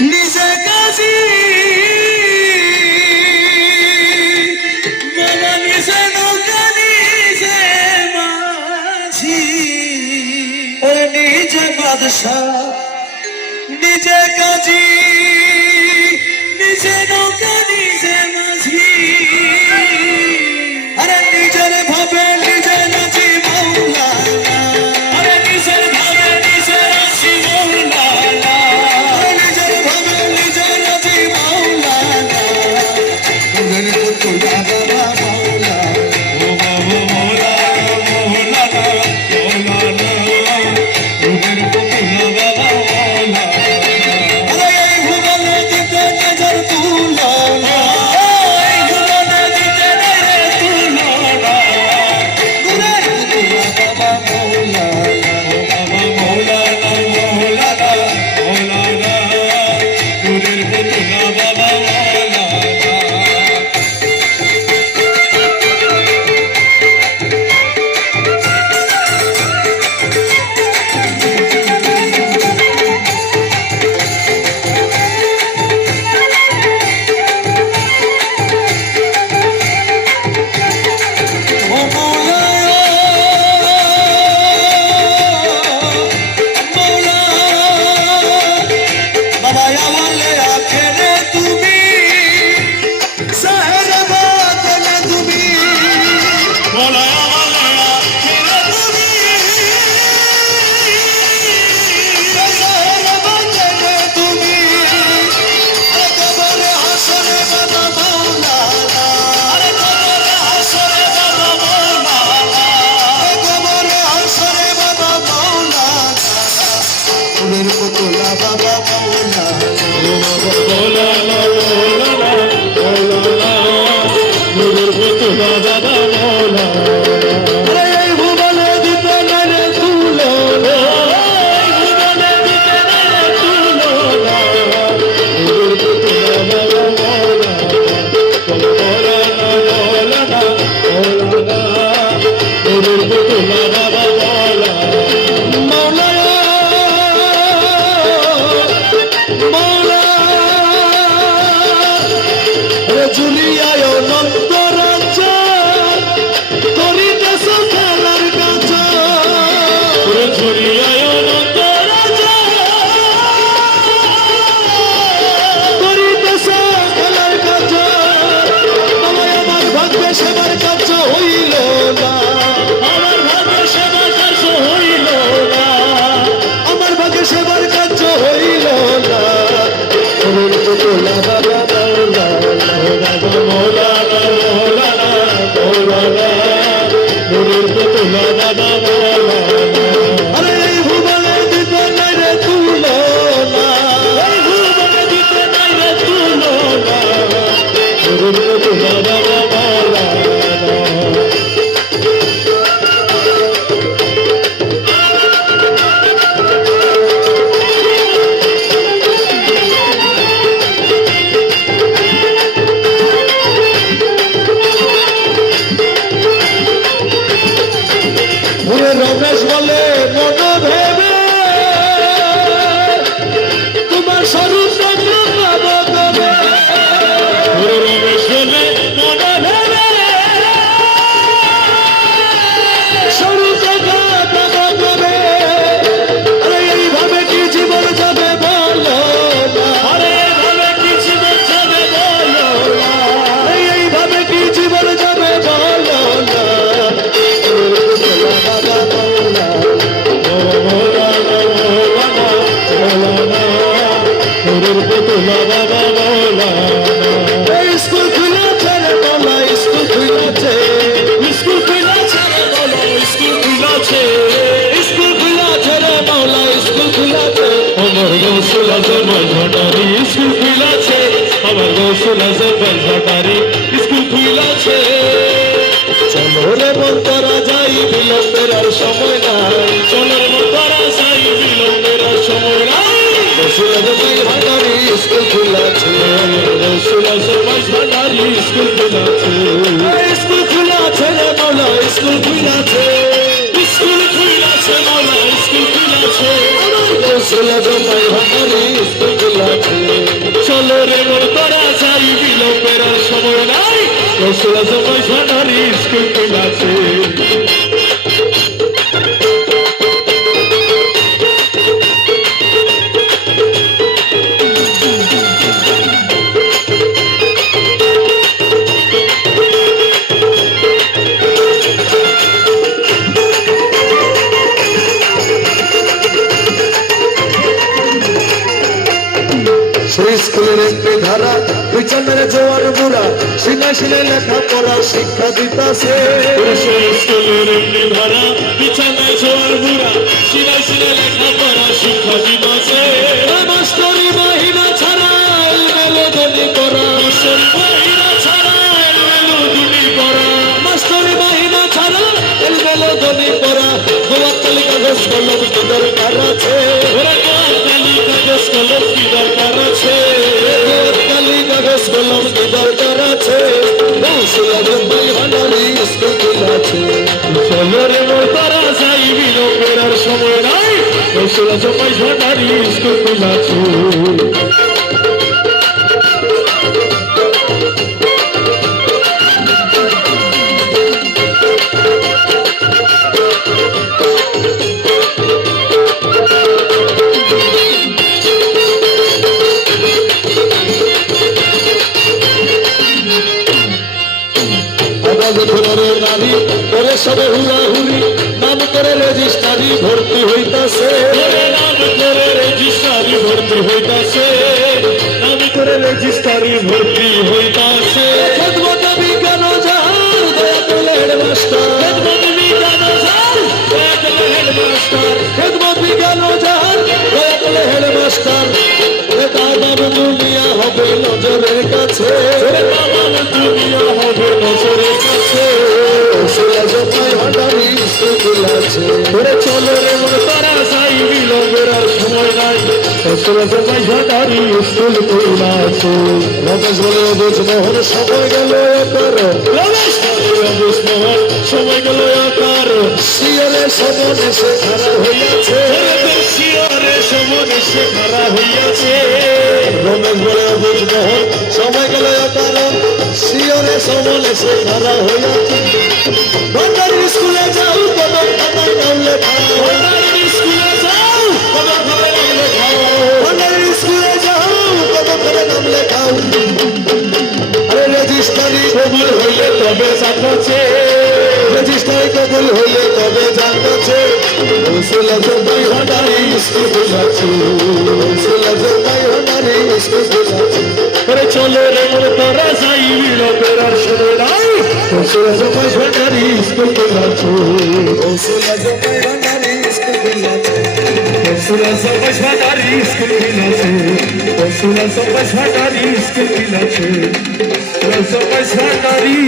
নিজে গাজি মন নিজে নৌকা নিজে মাঝি। ও নিজে বাদশাহ। da da da La la la. da বলে মন Guru Baba স্কুল খোলা আছে। সোনা সোনা সোনারি স্কুল খোলা আছে। স্কুল খোলা আছে রে মাওলা স্কুল খোলা আছে। স্কুল খোলা আছে মাওলা স্কুল খোলা আছে। সোনা জমাই ভাঙারি স্কুল খোলা আছে। চলো রে মোর তোরা যাই বিলম্বের সময় নাই। স্কুল আছে। সেই স্কুলের একটি ধারা বিছানের জোয়ার বুড়া সিনা সিনে লেখা পড়া শিক্ষা দিতাছে। রসুল স্কুলের এমনি ধারা বিছানায় ছোয়ার বুড়া সিনাই সিনে লেখা পড়া শিক্ষা দিবসে মাস্টারি বাহিনা ছাড়া করা। ছাড়া মাস্টারি ছাড়া করা। কলম কালী কাগজ কলম কি দরকার আছে আজম্বাই ভান্ডারি স্কুল খুলেছে চলরে মোতারা যাই বিলম্বের আর সময় নাই। রসুল জমাই স্কুল খুলেছে নারী করে সবে হুড়া হুড়ি নাম করে রেজিস্টারি ভর্তি হইতাছে। নাম করে রেজিস্ট্রারি ভর্তি হইতাছে। নাম করে রেজিস্ট্রারি ভর্তি হইতাছে। খুলেছে চলো রে মন তারা সাই বিলম্বের আর সময় নাই সবাই ভাটারি স্কুল খুলা আছে রমেশ বলে বুঝ মোহন সময় গেল কর রমেশ রমেশ মোহন সময় গেল আকার শিয়রে সমনে সে খারাপ হইয়াছে শিয়রে সমনে সে খারা হইয়াছে রমেশ বলে বুঝ মোহন সময় গেল কারণ শিয়রে সমনে সে খারাপ হইয়াছে কবুল হইলে তবে জানতেছে রসুল আজমাই ভান্ডারি স্কুল খুলেছে রসুল আজমাই ভান্ডারি স্কুল খুলেছে করে চলো রে মন তারা সাই বিলম্বের আর নাই। রসুল ভান্ডারি স্কুল খুলেছে রসুল Kilası Sobaş Vadari